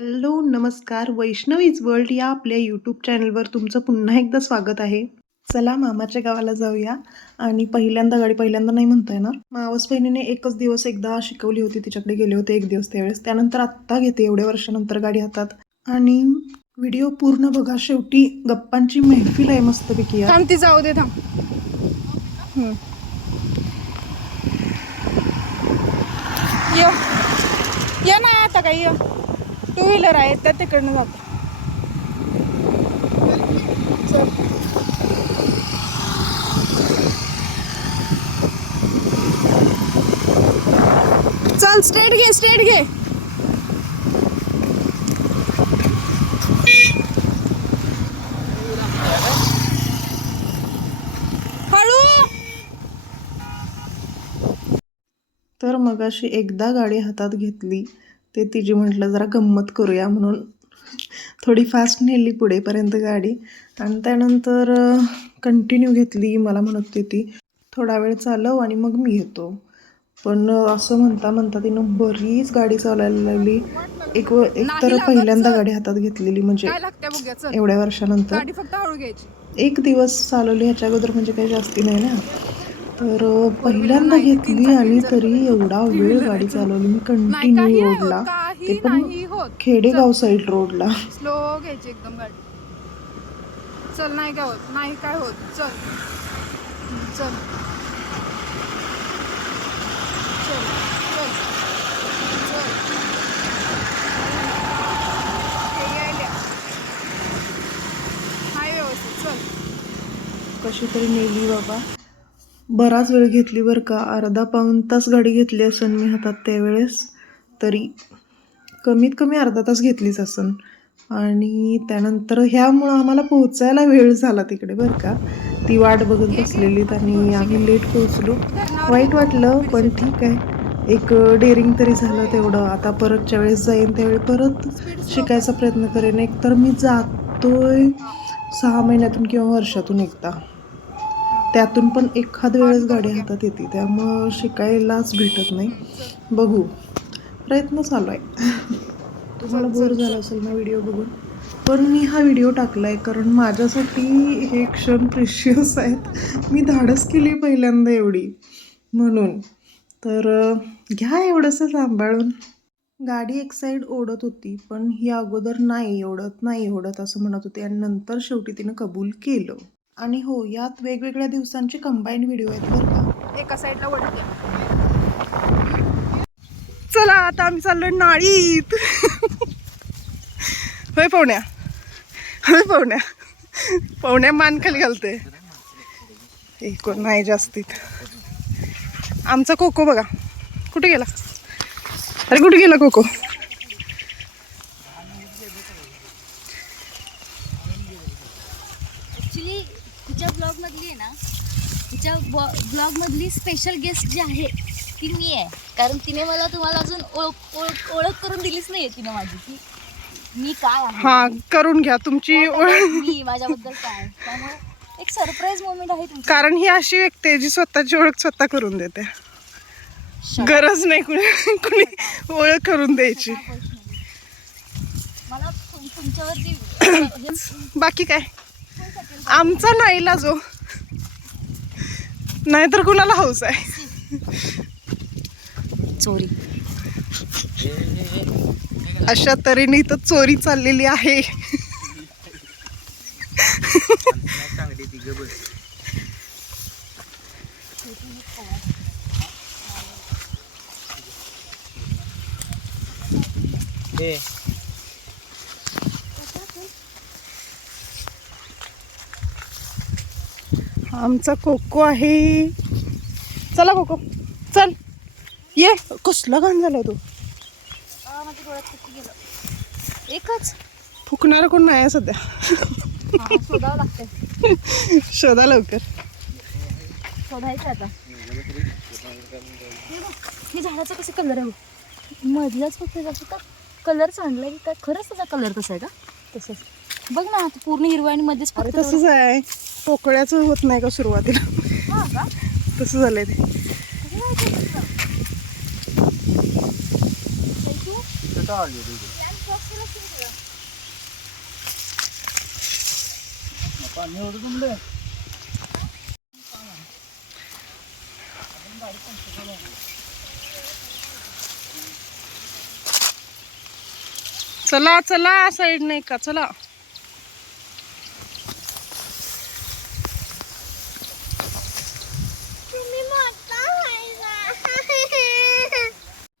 Hello, नमस्कार. Vaishnavis world या आपल्या यूट्यूब चॅनलवर तुमचं पुन्हा एकदा स्वागत आहे. चला मामाच्या गावाला जाऊया. आणि पहिल्यांदा नाही म्हणता येणार. मावस बहिणीने एकच दिवस एकदा शिकवली होती, तिच्याकडे गेले होते एक दिवस त्यावेळेस. त्यानंतर आत्ता घेते एवढ्या वर्षानंतर गाडी हातात. आणि व्हिडिओ पूर्ण बघा, शेवटी गप्पांची महफिल आहे मस्तपैकी यार. थांब ती जाऊ दे, थांब. ये ना आता काही टू व्हीलर आहे तर तिकडनं जातो. चल स्ट्रेट घे. हळू. तर मगाशी एकदा गाडी हातात घेतली ते तिची म्हटलं जरा गंमत करूया म्हणून थोडी फास्ट नेली पुढेपर्यंत गाडी. आणि त्यानंतर कंटिन्यू घेतली. मला म्हणत होती ती थोडा वेळ चालव आणि मग मी येतो. पण असं म्हणता तिनं बरीच गाडी चालवायला लागली. तर पहिल्यांदा गाडी हातात घेतलेली म्हणजे एवढ्या वर्षानंतर. गाडी फक्त हळू घ्यायची. एक दिवस चालवली, ह्याच्या अगोदर म्हणजे काही जास्ती नाही ना. तर पहिल्यांदा घेतली आणि तरी एवढा वेळ गाडी चालवली मी कंटिन्यू रोडला, ते पण खेडेगाव साईड रोडला. स्लो घ्यायची एकदम गाडी. चल, नाही काय होत. चल. कशी तरी नेली बाबा. बराच वेळ घेतली बरं का, अर्धा पाऊण तास गाडी घेतली असन मी हातात त्यावेळेस. तरी कमीत कमी अर्धा तास घेतलीच असन. आणि त्यानंतर ह्यामुळं आम्हाला पोहोचायला वेळ झाला तिकडे बरं का. ती वाट बघत बसलेलीत आणि आम्ही लेट पोहोचलो. वाईट वाटलं, पण ठीक आहे, एक डेअरिंग तरी झालं तेवढं. आता परतच्या वेळेस जाईन त्यावेळी परत शिकायचा प्रयत्न करेन. एकतर मी जातोय 6 महिन्यातून किंवा वर्षातून एकदा, त्यातून पण एखाद वेळेस गाडी हातात येते, त्यामुळं शिकायलाच भेटत नाही. बघू, प्रयत्न चालू आहे. तुम्हाला बोर झाला असेल ना व्हिडिओ बघून, पण मी हा व्हिडिओ टाकला आहे कारण माझ्यासाठी हे क्षण प्रेशियस आहेत. मी धाडस केली पहिल्यांदा एवढी म्हणून. तर घ्या एवढंसं सांभाळून. गाडी एक साईड ओढत होती, पण ही अगोदर नाही ओढत असं म्हणत होती. आणि नंतर शेवटी तिनं कबूल केलं. आणि हो, यात वेगवेगळ्या दिवसांचे कंबाईंड व्हिडिओ आहेत बरं का. एका साईडला ओढत घ्या. चला आता आम्ही चाललोय नाळीत. होय पाहुण्या मान खाली घालते. कोण नाही जास्तीत. आमचा कोको बघा कुठे गेला. अरे कुठे गेला कोको. ॲक्च्युली तिच्या ब्लॉगमधली आहे ना, तिच्या ब्लॉगमधली स्पेशल गेस्ट जी आहे ती मी आहे. कारण तिने मला तुम्हाला अजून ओळख करून दिलीच नाही तिने माझी, की मी काय आहे. हा, करून घ्या तुमची मी माझ्याबद्दल काय. त्यामुळे एक सरप्राईज मोमेंट आहे तुमची. कारण ही अशी व्यक्ती आहे जी स्वतःची ओळख स्वतः करून देते. गरज नाही कुणी ओळख करून द्यायची. मला तुमच्यावरती बाकी काय आमचा नाईला जो नाहीतर कुणाला हौस आहे. चोरी अशा तऱ्हेने तर चोरी चाललेली आहे. आमचा कोको आहे. चला कोको चल ये. कसला घाण झाला तो. माझ्या डोळ्यात किती गेलं. एकच फुकणारा कोण नाही सध्या. शोधावं लागतं. शोधा लवकर. शोधायचं आता. हे झाडाचा कसं कलर आहे मधलाच फक्त जास्त का कलर चांगला आहे. काय खरंच त्याचा कलर तसा आहे का. तसंच बघ ना, पूर्ण हिरवा आणि मध्येच फक्त तसंच आहे. पोकळ्याचं होत नाही का सुरुवातीला. हा का तसं झालंय ते. कुठं आली चला चला साईड नाही का, चला.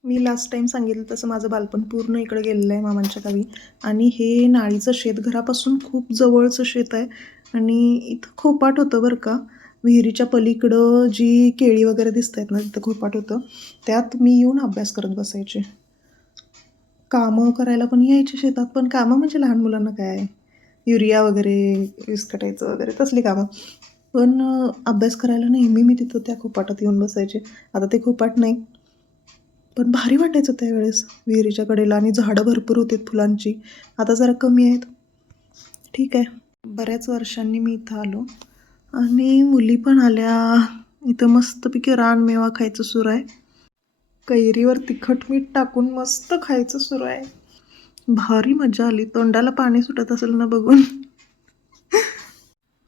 मी लास्ट टाइम सांगितलं तसं माझं बालपण पूर्ण इकडे गेलेलं आहे मामांच्या गावी. आणि हे नाळीचं शेत घरापासून खूप जवळचं शेत आहे. आणि इथं खोपाट होतं बरं का. विहिरीच्या पलीकडं जी केळी वगैरे दिसत आहेत ना, तिथं खोपाट होतं. त्यात मी येऊन अभ्यास करत बसायचे. कामं करायला पण यायचे शेतात, पण कामं म्हणजे लहान मुलांना काय, युरिया वगैरे विस्कटायचं वगैरे तसली कामं. पण अभ्यास करायला नेहमी मी तिथं त्या खोपाटात येऊन बसायचे. आता ते खोपाट नाही, पण भारी वाटायचं त्यावेळेस विहिरीच्या कडेला. आणि झाडं भरपूर होती फुलांची, आता जरा कमी आहेत. ठीक आहे, बऱ्याच वर्षांनी मी इथं आलो आणि मुली पण आल्या. इथं मस्तपैकी रानमेवा खायचं सुरू आहे. कैरीवर तिखट मीठ टाकून मस्त खायचं सुरू आहे. भारी मजा आली, तोंडाला पाणी सुटत असेल ना बघून.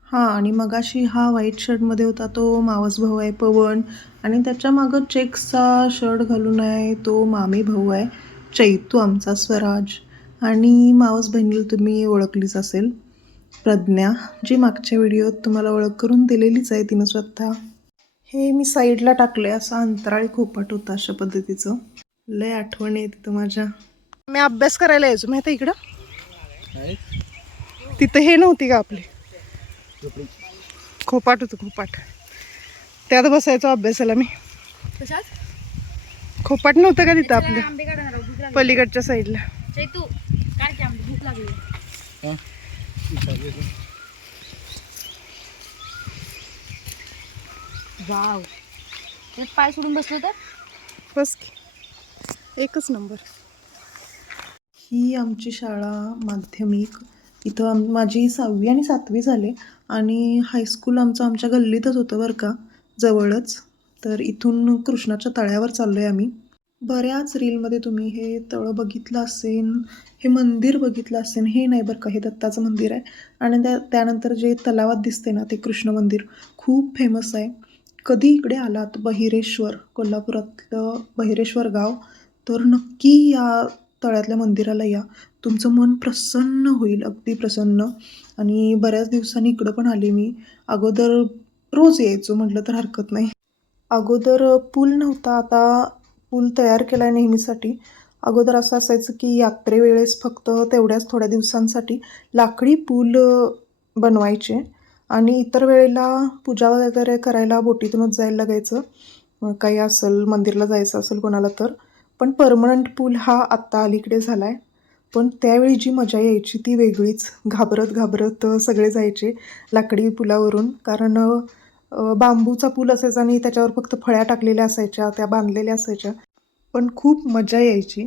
हां, आणि मगाशी हा व्हाईट शर्टमध्ये होता तो मावस भाऊ आहे पवन. आणि त्याच्या मागं चेक्सचा शर्ट घालून आहे तो मामी भाऊ आहे चैतू, आमचा स्वराज. आणि मावस बहिणीला तुम्ही ओळखलीच असेल, प्रज्ञा, जी मागच्या व्हिडिओत तुम्हाला ओळख करून दिलेलीच आहे तिनं स्वतः. हे मी साईडला टाकलं आहे, असं अंतराळी खोपाट होतं अशा पद्धतीचं. लय आठवण येते तिथं माझ्या. मी अभ्यास करायला यायचो माहिती आहे इकडं. तिथं हे नव्हती का आपली खोपाट होतं, खोपाट. त्यात बसायचो अभ्यासाला मी. खोपाट नव्हतं का तिथं आपलं पलीकडच्या साईडला. वाव, पाय सोडून बसलो तर बस की, एकच नंबर. ही आमची शाळा माध्यमिक. इथं माझी 6वी आणि 7वी झाले. आणि हायस्कूल आमच्या गल्लीतच होतं बरं का, जवळच. तर इथून कृष्णाच्या तळ्यावर चाललो आहे आम्ही. बऱ्याच रीलमध्ये तुम्ही हे तळं बघितलं असेल, हे मंदिर बघितलं असेल. हे नाही बरं का, हे दत्ताचं मंदिर आहे. आणि त्यानंतर जे तलावात दिसते ना, ते कृष्ण मंदिर खूप फेमस आहे. कधी इकडे आलात, बहिरेश्वर, कोल्हापुरातलं बहिरेश्वर गाव, तर नक्की या तळ्यातल्या मंदिराला या. तुमचं मन प्रसन्न होईल, अगदी प्रसन्न. आणि बऱ्याच दिवसांनी इकडं पण आले मी. अगोदर रोज यायचो म्हटलं तर हरकत नाही. अगोदर पूल नव्हता, आता पूल तयार केला आहे नेहमीसाठी. अगोदर असं असायचं की यात्रेवेळेस फक्त तेवढ्याच थोड्या दिवसांसाठी लाकडी पूल बनवायचे. आणि इतर वेळेला पूजा वगैरे करायला बोटीतूनच जायला लागायचं, काही असेल मंदिरला जायचं असेल कोणाला तर. पण परमनंट पूल हा आत्ता अलीकडे झाला आहे. पण त्यावेळी जी मजा यायची ती वेगळीच. घाबरत घाबरत सगळे जायचे लाकडी पुलावरून, कारण बांबूचा पूल असायचा आणि त्याच्यावर फक्त फळ्या टाकलेल्या असायच्या, त्या बांधलेल्या असायच्या. पण खूप मजा यायची.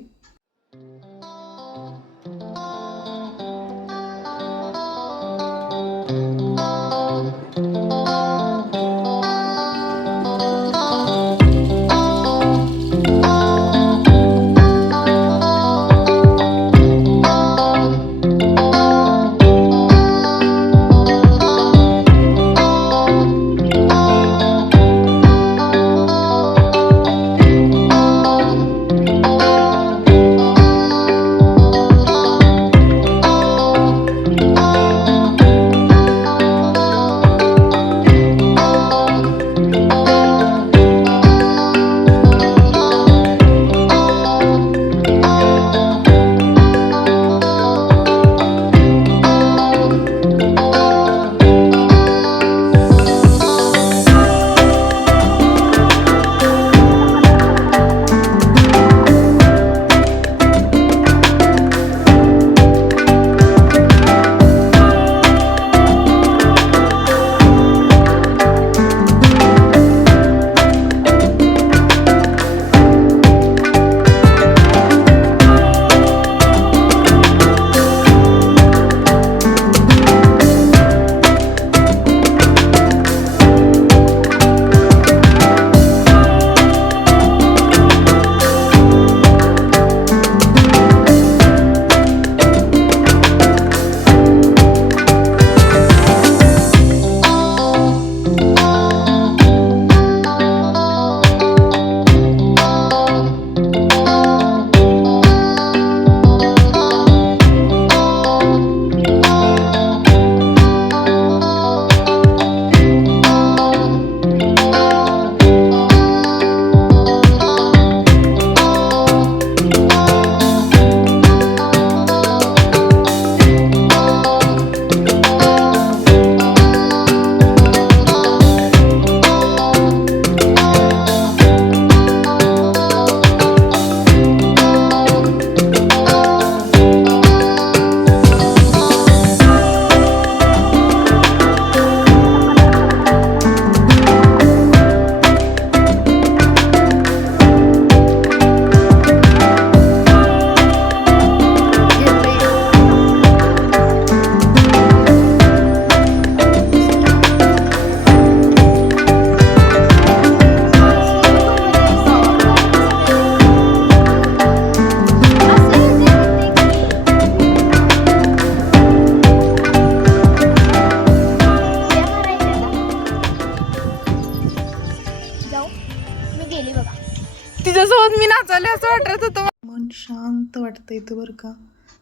वाटतं इथं बरं का.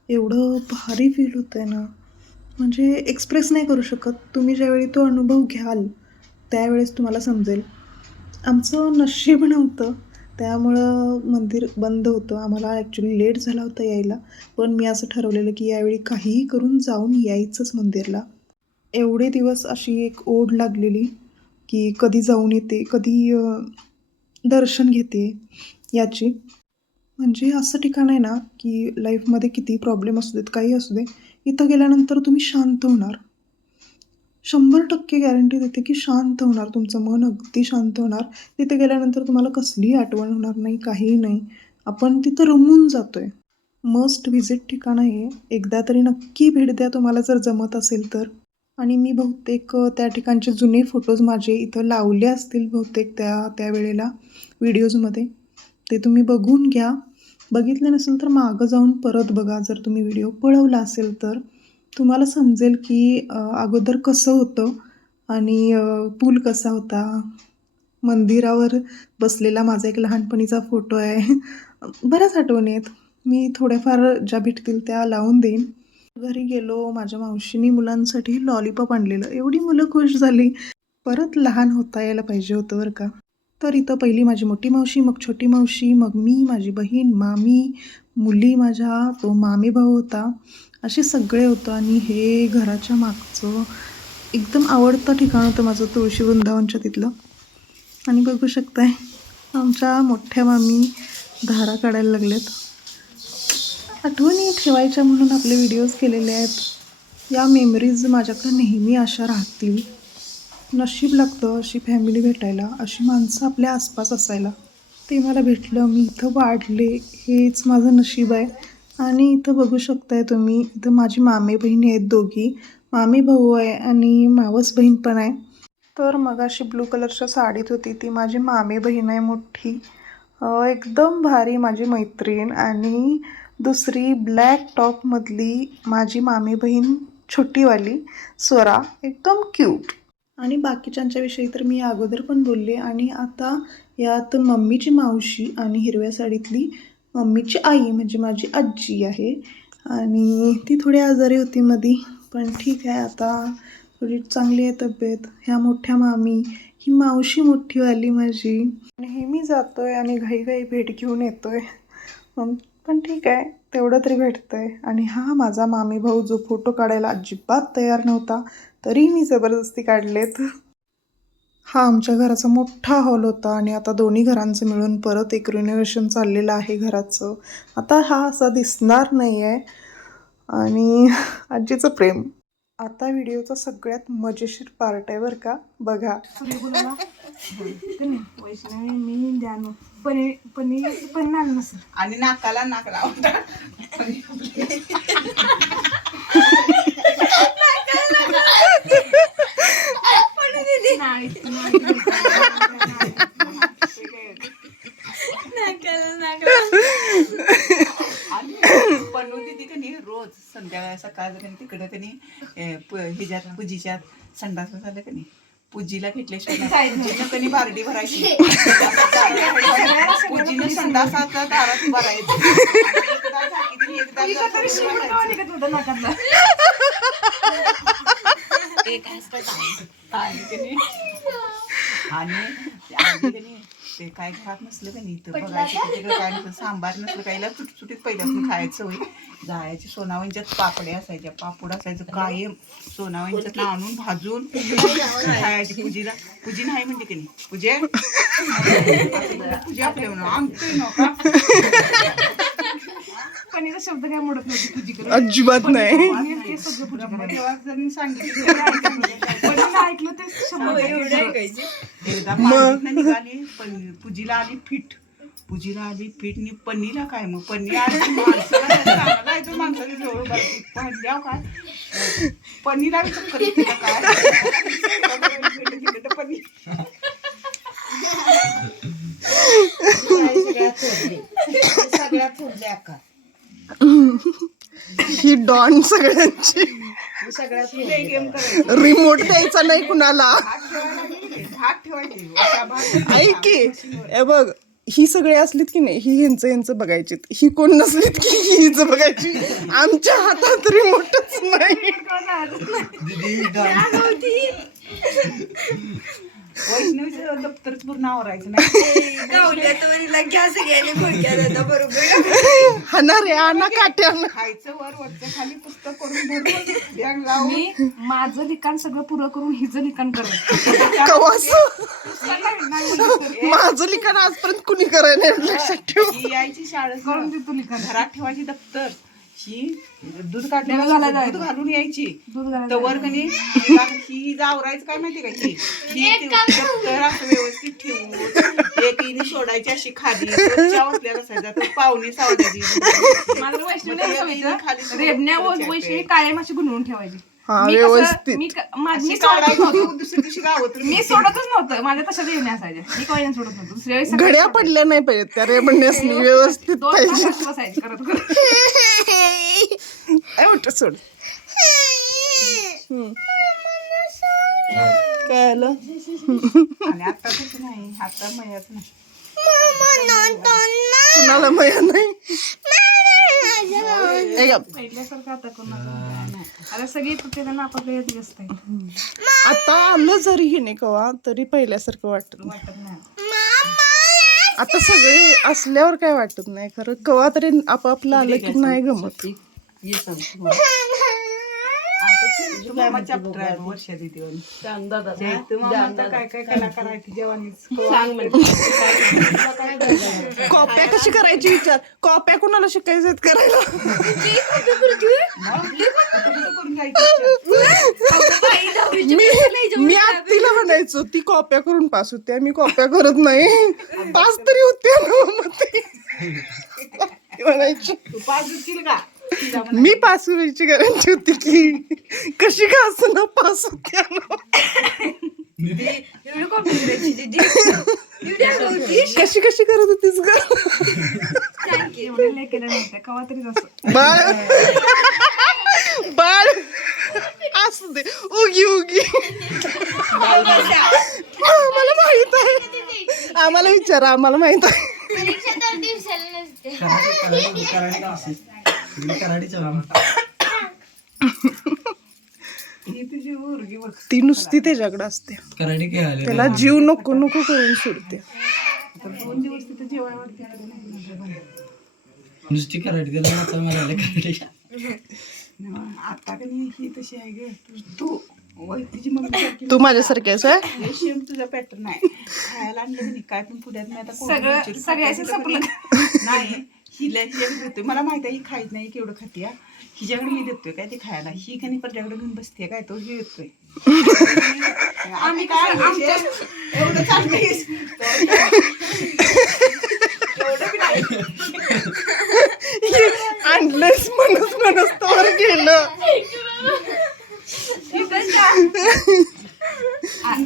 एवढं भारी फील होतं आहे ना, म्हणजे एक्सप्रेस नाही करू शकत. तुम्ही ज्यावेळी तो अनुभव घ्याल त्यावेळेस तुम्हाला समजेल. आमचं नशीब नव्हतं, त्यामुळं मंदिर बंद होतं. आम्हाला ॲक्च्युली लेट झाला होता यायला, पण मी असं ठरवलेलं की यावेळी काहीही करून जाऊन यायचंच मंदिरला. एवढे दिवस अशी एक ओढ लागलेली की कधी जाऊन येते, कधी दर्शन घेते याची. म्हणजे असं ठिकाण आहे ना की लाईफमध्ये कितीही प्रॉब्लेम असू देत, काही असू दे, इथं गेल्यानंतर तुम्ही शांत होणार. 100% गॅरंटी देते की शांत होणार. तुमचं मन अगदी शांत होणार. तिथे गेल्यानंतर तुम्हाला कसलीही आठवण होणार नाही, काहीही नाही. आपण तिथं रमून जातो आहे. मस्ट व्हिजिट ठिकाण आहे. एकदा तरी नक्की भेट द्या तुम्हाला जर जमत असेल तर. आणि मी बहुतेक त्या ठिकाणचे जुने फोटोज माझे इथं लावले असतील बहुतेक त्यावेळेला व्हिडिओजमध्ये. ते तुम्ही बघून घ्या. बघितलं नसेल तर मागं जाऊन परत बघा. जर तुम्ही व्हिडिओ पळवला असेल तर तुम्हाला समजेल की अगोदर कसं होतं आणि पूल कसा होता. मंदिरावर बसलेला माझा एक लहानपणीचा फोटो आहे. बऱ्याच आठवणी आहेत. मी थोड्याफार ज्या भेटतील त्या लावून देईन. घरी गेलो, माझ्या मावशीने मुलांसाठी लॉलीपॉप आणलेलं. एवढी मुलं खुश झाली. परत लहान होता यायला पाहिजे होतं बरं का. तर इथं पहिली माझी मोठी मावशी, मग छोटी मावशी, मग मी, माझी बहीण, मामी, मुली माझ्या, तो मामी भाऊ होता. असे सगळे होतं आणि हे घराच्या मागचं एकदम आवडतं ठिकाण होतं माझं, तुळशी वृंदावनच्या तिथलं. आणि बघू शकताय आमच्या मोठ्या मामी धारा काढायला लागल्यात. आठवणी ठेवायच्या म्हणून आपले व्हिडिओज केलेले आहेत. या मेमरीज माझ्याकडे नेहमी अशा राहतील. नशीब लागतं अशी फॅमिली भेटायला, अशी माणसं आपल्या आसपास असायला. ते मला भेटलं, मी इथं वाढले, हेच माझं नशीब आहे. आणि इथं बघू शकताय तुम्ही, इथं माझी मामे बहिणी आहेत दोघी. मामी भाऊ आहे आणि मावस बहीण पण आहे. तर मगाशी ब्लू कलरच्या साडीत होती ती माझी मामे बहीण आहे मोठी. एकदम भारी माझी मैत्रीण. आणि दुसरी ब्लॅक टॉपमधली माझी मामे बहीण छोटीवाली स्वरा, एकदम क्यूट. आणि बाकीच्यांच्याविषयी तर मी अगोदर पण बोलले. आणि आता यात मम्मीची मावशी आणि हिरव्या साडीतली मम्मीची आई म्हणजे माझी आजी आहे. आणि ती थोडी आजारी होती मधी, पण ठीक आहे आता थोडी चांगली आहे तब्येत. ह्या मोठ्या मामी, ही मावशी मोठीवाली माझी. नेहमी जातो आहे आणि घाईघाई भेट घेऊन येतो आहे, पण ठीक आहे तेवढं तरी भेटतं आहे. आणि हा माझा मामी भाऊ जो फोटो काढायला अजिबात तयार नव्हता, तरी मी जबरदस्ती काढलेत. हा आमच्या घराचा मोठा हॉल होता आणि आता दोन्ही घरांचं मिळून परत एक रिनोव्हेशन चाललेलं आहे घराचं. आता हा असा दिसणार नाही आहे. आणि आजीचं प्रेम. आता व्हिडिओचा सगळ्यात मजेशीर पार्ट आहे बरं का, बघा. वैष्णवी मी द्यानो पण नसेल आणि नाकाला नाक लावतात. पन्नू दिदी कनी रोज संध्याकाळ सकाळ तिकडं कनी ह्याच्यात पूजीच्या संडास झालं कनी पूजीला घेतल्याशिवाय पूजीनं कनी बारडी भरायची. पूजीनं संडासाचा दारात भरायचं. आणि ते काय घरात नसलं का नाही तर बघायचं तिकडे काय नसलं, सांबार नसलं काहीला सुटसुटीत पहिल्यापासून खायचं होई. जायची सोनावंच्यात पापडे असायच्या, पापड असायचं कायम सोनावंच्यात आणून भाजून खायची. पूजी नाही म्हणते की नाही, पूजे आपल्या आमचं नका पनीचा शब्द काय मोडत नव्हती पूजी अजिबात नाही. निघाली पूजीला आली फिट. पूजीला आली फिट नि पन्नीला काय मग पन्नी आली माणसाच्या जवळ पाहिल्या काय पन्नीला काय पन्नी ही डॉन सगळ्यांची. रिमोट द्यायचा नाही कुणाला. ऐक की हे बघ, ही सगळे असलीत की नाही, ही ह्यांचं बघायची, ही कोण नसलीत की हिच बघायची. आमच्या हातात रिमोटच नाही. वैष्णवीचं दप्तरच पूर्ण आवरायचं नाही. हाना रे आणा काट्यानं. खायचं वरच्या खाली पुस्तक करून भरून बॅग लावून मी माझं लिखाण सगळं पुरं करून हिचं लिखाण करत. कवास माझं लिखाण आजपर्यंत कुणी करायला नाही, लक्षात ठेव. ही यायची शाळेत करून देतो लिखाण. घरात ठेवायची दप्तर, ही दूध काढलेलं दूध घालून यायची दूध घालायला तवर कणी ही आवरायचं काय माहिती का, ही दप्तर असं व्यवस्थित ठेवून एकीने सोडायची अशी खाली बसलेला असायचा तर पाहुणे सावडायची. माझं वैष्णवी रेबण्या वैष्णवी कायम अशी गुणवून ठेवायची. हा मी व्यवस्थित. मी अशी सोडतच काढायची नव्हतं. दुसऱ्या दिवशी गावात मी सोडतच नव्हतं. माझ्या तशा रेवण्या असायच्या. मी काही सोडत नव्हतं. दुसऱ्या वेळेस सकाळी घड्या पडल्या नाही पाहिजेत त्या रेबण्यासनी, व्यवस्थित 2 पाहिजे. तास बसायची करत करत. मोठं सोड. काय आलं? आणि आता तसं नाही, आता मयाच नाही. कुणाला माया नाही. ए गप. पहिल्यासारखं आता कोणाला आता सगळी प्रत्येकांना आपापल्या यात व्यस्त आहे. आता आलं जरी हे नाही कवा तरी पहिल्यासारखं वाटत नाही. वाटत नाही. आता सगळे असल्यावर काय वाटत नाही खरं, कवा तरी आपापलं आलं की नाही गमत. मामा चॅप्टर आहे वर्षा दिदी मामाचा काय काय कलाकार आहे ती जेवणीच कॉप्या कशी करायची विचार, कॉप्या कुणाला शिकायचं करायला. करून जायचं. मी आत्तीला म्हणायचो ती कॉप्या करून पास होत्या, मी कॉप्या करत नाही, पास तरी होत्या ना मग ती म्हणायची. तू पास होतील का? मी पास व्हायची गॅरंटी होती की कशी का असं ना पास होत्या ना. कशी कशी करत होतीस ग एवढं नाही केलं नव्हतं कवा तरी असं. बाळ बाळ असू दे, उगी उगी आम्हाला माहित आहे, आम्हाला विचारा, आम्हाला माहित आहे. ही तुझी मुलगी बघ. ती नुसती त्याच्याकडे असते, त्याला जीव नको नको करून सोडते. आता 2 दिवस तिथं जेवायवरती नुसती कराडी त्याला आता मला आता का नाही ही तशी आहे ग. तू तिची मम्मी तू माझ्यासारखी आहेस होय? हे सेम तुझा पॅटर्न आहे. खायला आणलं नाही काय पण पुढ्यात नाही. आता सगळं सगळ्याचं संपलं. नाही हिला हिच्याकडे देतोय, मला माहित आहे ही खायत नाही केवढं खाते. हिच्याकडे मी देतोय काय ते खायला, ही काही प्रजाकडे घेऊन बसते काय, तो हे येतोय. आम्ही काय एवढं चांगलं एवढं बी नाही. आणलंच म्हणून तर गेलं.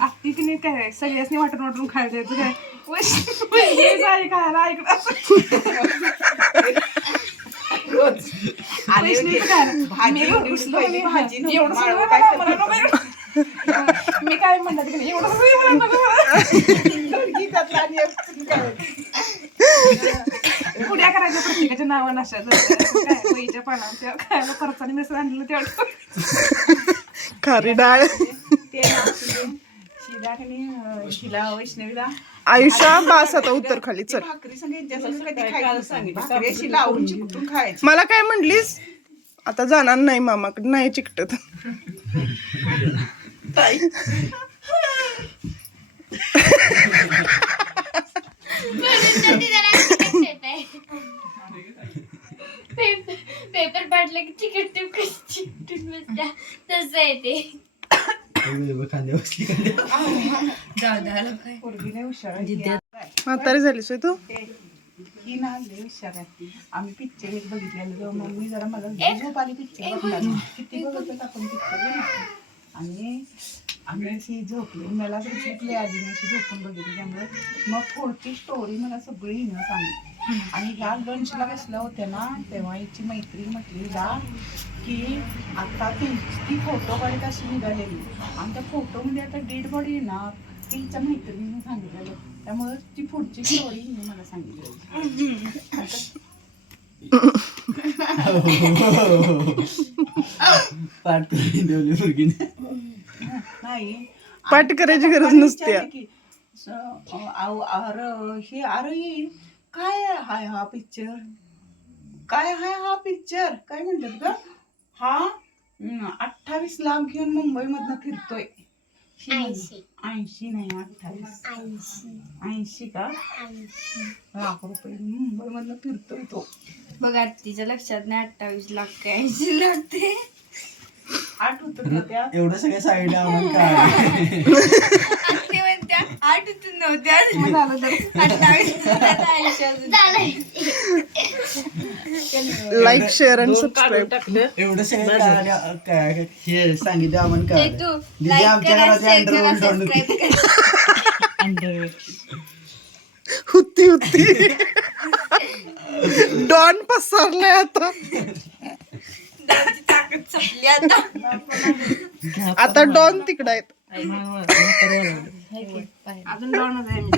आत्ती तिने काय सगळ्यासनी वाटून वाटून खायला द्यायचं काय वैष्णवी खायला ऐकलं रोज आणि भाजी पहिली भाजी एवढं माळवं काय मी काय म्हणतात की एवढं सगळं म्हणत पुड्या करायच्या प्रत्येकाच्या नावानं अशा काय वहीच्या पानावर खायला परत मिसळ आणलं तेवढं खारी डाळ. शिला वैष्णवीला आयुष्या बास आता उत्तर खाली चल. भाकरी सांगितली लावून चिकटून खायची. मला काय म्हणलीस, आता जाणार नाही मामाकडे, नाही चिकटत. पेपर पाडलं की तिकीट चिकटून बसत्या तसं आहे ते. खांद्या बसली पोरगी लय हुशार आहे. म्हातारी झालीस होय तू. ही ना लय हुशार आहे. आम्ही पिक्चर एक बघितलेलं तेव्हा मम्मी जरा मला झोप आली पिक्चर बघताना. किती बघत आपण पिक्चर आणि आम्ही अशी झोपली, मला तर झोपले आधी मी अशी झोपून बघितली. त्यामुळे मग पुढची स्टोरी मला सगळी हिनं सांगितली. आणि ह्या लंचला बसल्या होत्या ना तेव्हा हिची मैत्रीण म्हटली हिला की आता ती फोटो काढत अशी निघालेली आणि त्या फोटोमध्ये आता डेड बॉडी आहे ना ती हिच्या मैत्रिणीने सांगितलेलं त्यामुळे ती पुढची स्टोरी हिने मला सांगितली. पाठ करून ठेवली मुलगीने. नाही पाठ करायची गरज पप्पाने नसते. विचारलं की, हे अरे काय हाय हा पिक्चर, काय हाय हा पिक्चर, काय म्हणतात ग हा 28 लाख घेऊन मुंबई मधनं फिरतोय. 80 नाही 80 का लाख रुपये मुंबई मधनं फिरतोय तो. बघा तिच्या लक्षात नाही 28 लाख काय 80 लाख ते आठवत का त्या एवढं सगळं साईड आम्हाला काय ते म्हणत्या 8 इथून नव्हत्या 28 लाईक शेअर अँड सबस्क्राईब. एवढं सगळं काय हे सांगितलं आम्हाला काय तू दीदी लाईक आमच्या करा घरात शेअर करा अंडरवर्ल्ड सबस्क्राईब करा. होती डॉन पसरलाय आता. ताकद संपली आता. आता डॉन तिकडे आहेत. अजून डॉनच आहे मी.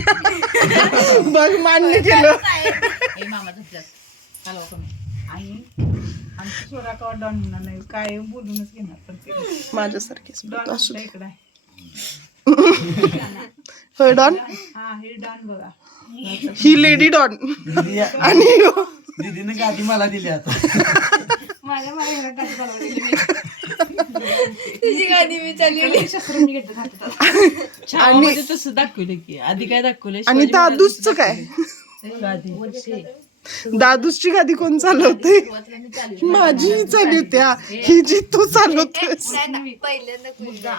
बघ मान्य केलं. आणि आमची सोरा का डॉन म्हणणार नाही, काय बोलूनच घेणार. पण ते माझ्यासारखीच डॉन असू आमच्या दे. इकडं आहे. होय डॉन. हा हे डॉन बघा. ही लेडी डॉन आणि ह्यो दीदीने गादी मला दिली आता. माझ्या मला गाडी चालवलेली मी. तुझी गाडी मी चालवली. शस्त्र मी घेतलं हातात. आणि तसं दाखवलं की आधी काय दाखवलं आणि दादूसच काय. दादूसची गादी कोण चालवते. माझी चालली होत्या ही जी तू चालवतेस. पहिल्यांदा तुझा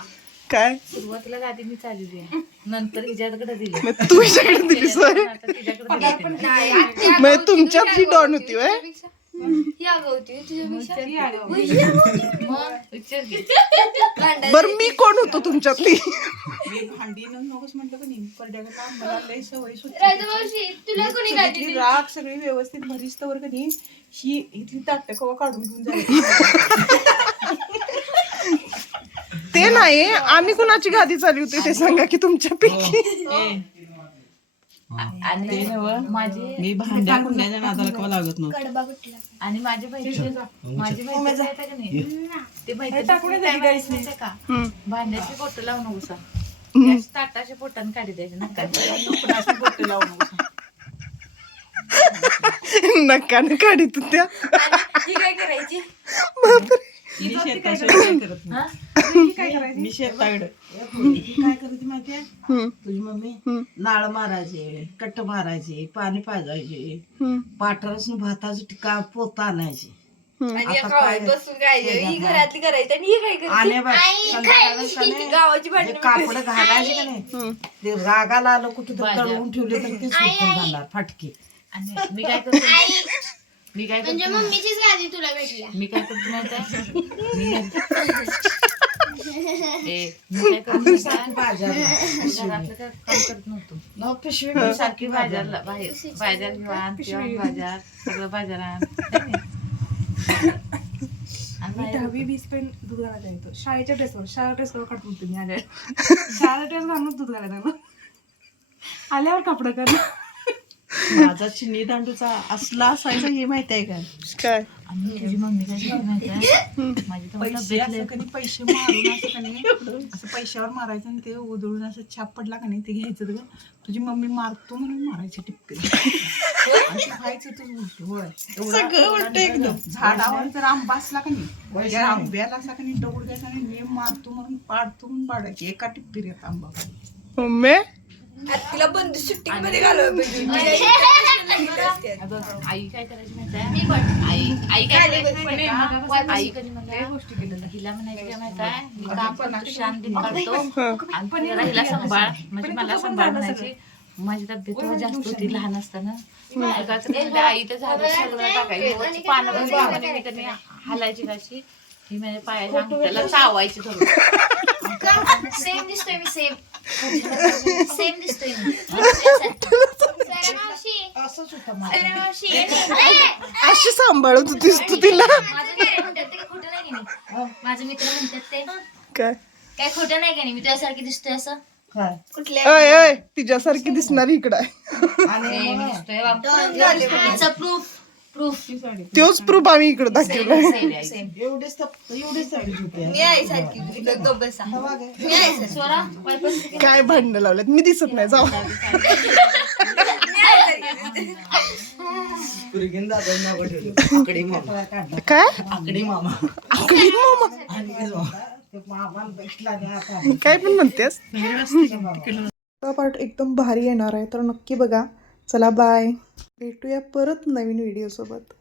काय सुरुवातीला गादी मी चालवली आहे. नंतर हिच्याकडे दिली मग तू हिच्याकडे दिलीस होय. आता तिच्याकडे दिली. नाही आत्या मग तुमच्यात ही डॉन होती वय. ही आगाऊ होती तुझ्यापेक्षा. मग विचार घे. बर मी कोण होतो तुमच्यातली. मी भांडी नकोच म्हटलं का नाही पडद्याला मला लय सवय सुटली. राजमावशी तुला कोणी गाडी सगळी राख सगळी व्यवस्थित भरिस्तवर का नाही ही इथली ताटं कवा काढून घेऊन जायची. ते नाही आम्ही कुणाची गादी चालली होती ते सांगा की तुमच्यापैकी. आणि माझी मी भांड्या कुंड्याच्या नादाला कवा लागत नव्हतं. कडबा कुठला आणि माझी मैत्रीण आहे का नाही ते मैत्रीण काय म्हणायचं का भांड्याची बोट लावू नकोसा ताटाच्या पोटाने काढी द्यायचे नका बोट लावून नकाने काढीत होत्या. ही काय करायची. मी शेताकडे करत नाही. मी शेताकडे काय करायची माहितीये हम्म, तुझी मम्मी हम्म, नाळ मारायचे कट्ट मारायचे पाणी पाजायचे हम्म, पाठरासून भाताचं टिका पोता आणायचे हम्म. आणि आता एका काय- बसून काय ही घरातली करायची आणि ही काय आणि बाय करायची. संध्याकाळी का नाही, गावाची जे भांडण कापड घालायचे का नाही हम्म. ते रागाला आलं कुठे तर दळवून ठेवले तर ते सुकून घालणार फाटके आणि मी काय करतो मी काय म्हणजे करतो मम्मीचीच गाडी तुला भेटली. मी काय करतो माहिती आहे? मी काय करतो माहिती आहे? घरातलं काय काम करत नव्हतो न पिशवी मी सारखी बाजारला बाजार घेऊन आण तेव्हा बाजार सगळं बाजार आण है ना? आणि मी बाहेर 10-20 पर्यंत दूध घालायला जायचो शाळेच्या ड्रेसवर शाळा ड्रेसवर काढून होते मी आल्यावर शाळा ड्रेस घालून दूध घालायला लागलो. आल्यावर कपडे करणं. माझा चिन्नी दांडूचा असला असायचा हे माहित आहे का. काय आणि तुझी मम्मी काय करते माहिती आहे? माझी तर पैसे तब्येत असं लय- का नाही पैसे मारून असं का नाही असं पैशावर मारायचं आणि ते उधळून असं छाप पडला का नाही ते घ्यायचं ग. तुझी मम्मी मारतो म्हणून मारायची टिपके आणि ते व्हायचं तुझं होय सगळं उलट एकदम. झाडावर जर आंबा असला का नाही त्या आंब्याला असा का नाही दगड द्यायचा आणि मी मारतो म्हणून पाडतो म्हणून पाडायची एका टिप्पीर येत आंबा खाली. मम्मी तिला बंद शूटिंग मध्ये घालवलं अगं, आई काय करायची माहिती आहे? आई काय करायची माहिती आहे का? आई कधी म्हणल्या हिला म्हणायची काय माहिती आहे? मी काम करतो शांती करतो आणि जरा हिला सांभाळ म्हणजे मला सांभाळ म्हणायची. माझी तब्येत तेव्हा जास्त होती लहान असताना. मी काय करायचे, आई तर झालं सगळं टाकायची पानं पण मी कधी हालायची कशी ही माझ्या पायाच्या अंगठ्याला चावायची थोडं. सेम दिसतोय मी सेम दिसतोय मी. असंच होतं माझं. अशी सांभाळत होतीस तू तिला. माझं काय म्हणतात ते खोटं नाही की नाही. माझे मित्र म्हणतात ते काय काय खोटं नाही का नाही मी तुझ्यासारखी दिसतोय असं. काय अय अय तिच्यासारखी दिसणार इकडं आहे. प्रूफ तोच प्रूफ आम्ही इकडे दाखवला. एवढीच साडी होती. काय भांडणं लावल्यात मी दिसत नाही जाऊ. पुरगीन दादा नाव ठेवलं आकडे मामा काय आकडे मामा आकडी मामा आणि मामा ते मामाला भेटला नाही आता. काय पण म्हणतेस. पार्ट एकदम भारी येणार आहे तर नक्की बघा. चला बाय, भेटूया परत नवीन व्हिडिओ सोबत.